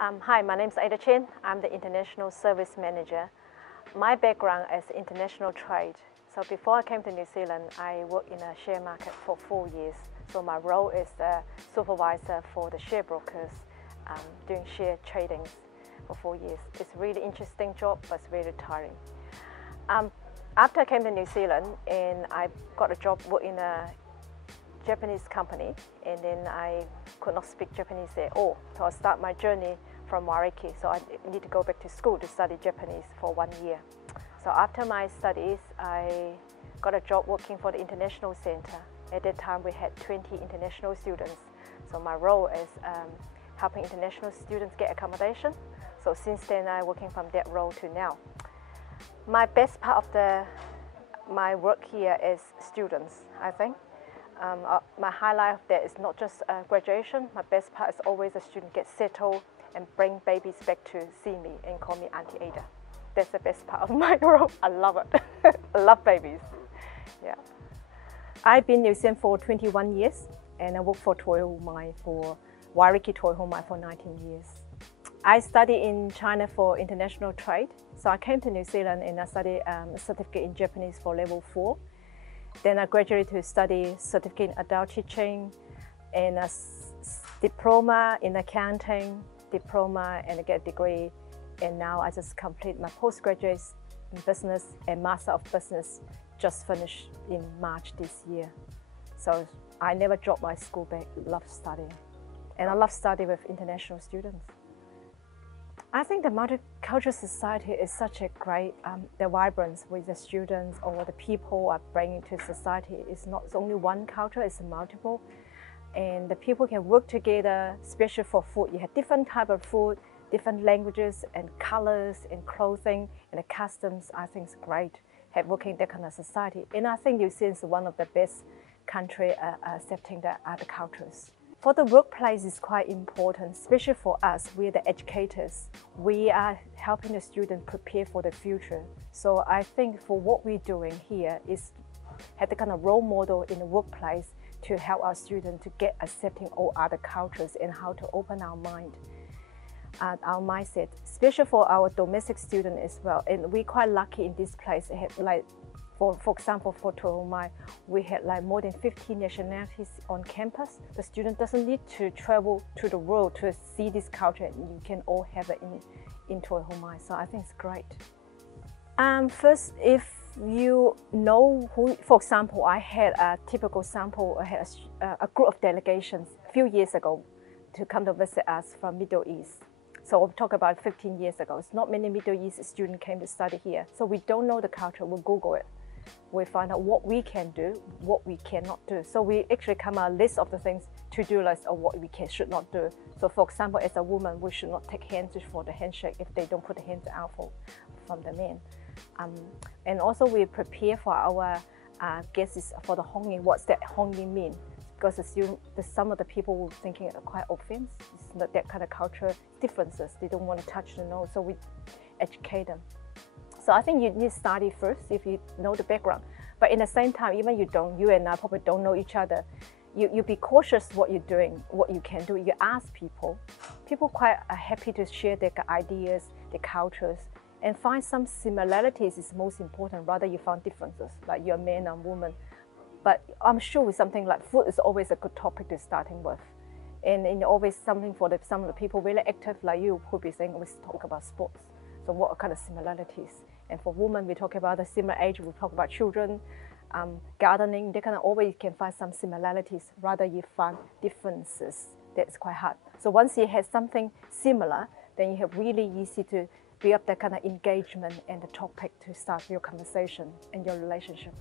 Hi, my name is Chen. I'm the International Service Manager. My background is international trade. So before I came to New Zealand, I worked in a share market for 4 years. So my role is the supervisor for the share brokers, doing share tradings for 4 years. It's a really interesting job, but it's very tiring. After I came to New Zealand, and I got a job working in a Japanese company, and then I could not speak Japanese at all. So I start my journey from Wairiki. So I need to go back to school to study Japanese for 1 year. So after my studies, I got a job working for the International Center. At that time, we had 20 international students. So my role is helping international students get accommodation. So since then, I'm working from that role to now. My best part of my work here is students, I think. My highlight of that is not just graduation. My best part is always a student gets settled and bring babies back to see me and call me Auntie Ada. That's the best part of my role. I love it. I love babies. Yeah. I've been in New Zealand for 21 years, and I work for Toi Ohomai for Wairiki Toi Ohomai for 19 years. I studied in China for international trade. So I came to New Zealand and I studied a certificate in Japanese for level 4. Then I graduated to study certificate in adult teaching and a diploma in accounting, diploma and I get a degree. And now I just complete my postgraduate in business and master of business just finished in March this year. So I never dropped my school bag, love studying. And I love studying with international students. I think the multicultural society is such a great, the vibrance with the students or the people are bringing to society. It's not only one culture, it's multiple. And the people can work together, especially for food. You have different type of food, different languages and colors and clothing and the customs. I think it's great have working in that kind of society. And I think New Zealand is one of the best country accepting the other cultures. For the workplace, it's quite important, especially for us. We're the educators. We are helping the students prepare for the future. So I think for what we're doing here is have the kind of role model in the workplace to help our students to get accepting all other cultures and how to open our mind, our mindset, especially for our domestic students as well. And we're quite lucky in this place. For example, for Toi Ohomai, we had more than 15 nationalities on campus. The student doesn't need to travel to the world to see this culture. You can all have it in Toi Ohomai. So I think it's great. First, if you know who, for example, I had a typical sample. I had a group of delegations a few years ago to come to visit us from Middle East. So we'll talk about 15 years ago. It's not many Middle East students came to study here. So we don't know the culture, we'll Google it. We find out what we can do, what we cannot do. So we actually come a list of the things, to-do list of what we should not do. So for example, as a woman, we should not take hands for the handshake if they don't put the hands out from the men. And also we prepare for our guests for the honging. What's that honging mean? Because some of the people were thinking it quite offense. It's not that kind of culture differences. They don't want to touch the nose, so we educate them. So I think you need to study first if you know the background. But in the same time, even you and I probably don't know each other, you be cautious what you're doing, what you can do. You ask people. People quite are happy to share their ideas, their cultures, and find some similarities is most important, rather you find differences, like you're a man and woman. But I'm sure with something like food is always a good topic to starting with. And always something for some of the people really active like you who be saying, we talk about sports. So what are kind of similarities? And for women, we talk about a similar age, we talk about children, gardening, they kind of always can find some similarities, rather you find differences. That's quite hard. So once you have something similar, then you have really easy to build up that kind of engagement and the topic to start your conversation and your relationship.